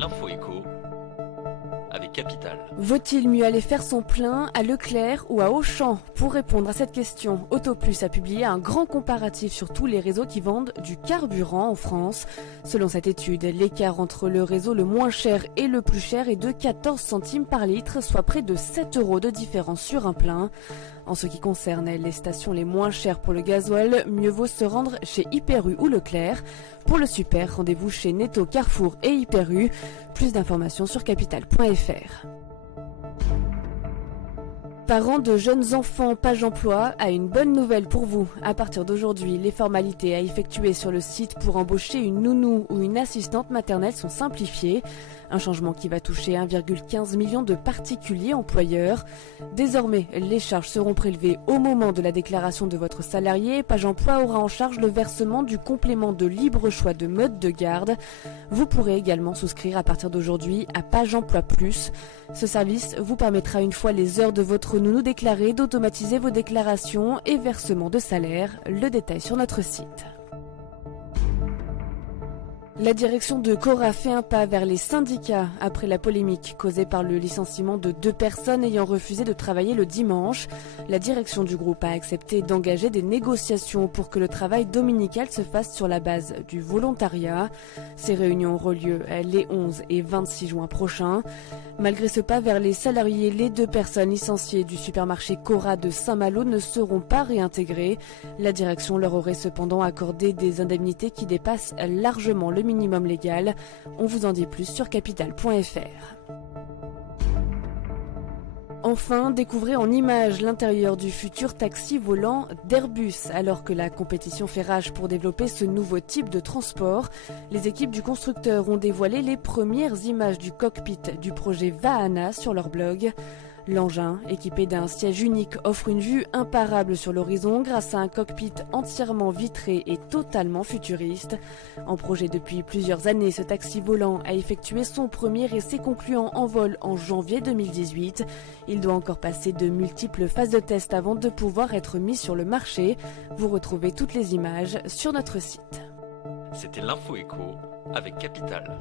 L'info écho avec Capital. Vaut-il mieux aller faire son plein à Leclerc ou à Auchan? Pour répondre à cette question, Autoplus a publié un grand comparatif sur tous les réseaux qui vendent du carburant en France. Selon cette étude, l'écart entre le réseau le moins cher et le plus cher est de 14 centimes par litre, soit près de 7 € de différence sur un plein. En ce qui concerne les stations les moins chères pour le gasoil, mieux vaut se rendre chez Hyper U ou Leclerc. Pour le super, rendez-vous chez Netto, Carrefour et Hyper U. Plus d'informations sur capital.fr. Parents de jeunes enfants, Page Emploi a une bonne nouvelle pour vous. À partir d'aujourd'hui, les formalités à effectuer sur le site pour embaucher une nounou ou une assistante maternelle sont simplifiées. Un changement qui va toucher 1,15 million de particuliers employeurs. Désormais, les charges seront prélevées au moment de la déclaration de votre salarié. Page Emploi aura en charge le versement du complément de libre choix de mode de garde. Vous pourrez également souscrire à partir d'aujourd'hui à Page Emploi Plus. Ce service vous permettra, une fois les heures de votre nounou déclarées, d'automatiser vos déclarations et versements de salaire. Le détail sur notre site. La direction de Cora fait un pas vers les syndicats après la polémique causée par le licenciement de 2 personnes ayant refusé de travailler le dimanche. La direction du groupe a accepté d'engager des négociations pour que le travail dominical se fasse sur la base du volontariat. Ces réunions auront lieu les 11 et 26 juin prochains. Malgré ce pas vers les salariés, les 2 personnes licenciées du supermarché Cora de Saint-Malo ne seront pas réintégrées. La direction leur aurait cependant accordé des indemnités qui dépassent largement le minimum légal. On vous en dit plus sur capital.fr. Enfin, découvrez en images l'intérieur du futur taxi volant d'Airbus. Alors que la compétition fait rage pour développer ce nouveau type de transport, les équipes du constructeur ont dévoilé les premières images du cockpit du projet Vahana sur leur blog. L'engin, équipé d'un siège unique, offre une vue imparable sur l'horizon grâce à un cockpit entièrement vitré et totalement futuriste. En projet depuis plusieurs années, ce taxi volant a effectué son premier essai concluant en vol en janvier 2018. Il doit encore passer de multiples phases de test avant de pouvoir être mis sur le marché. Vous retrouvez toutes les images sur notre site. C'était l'info écho avec Capital.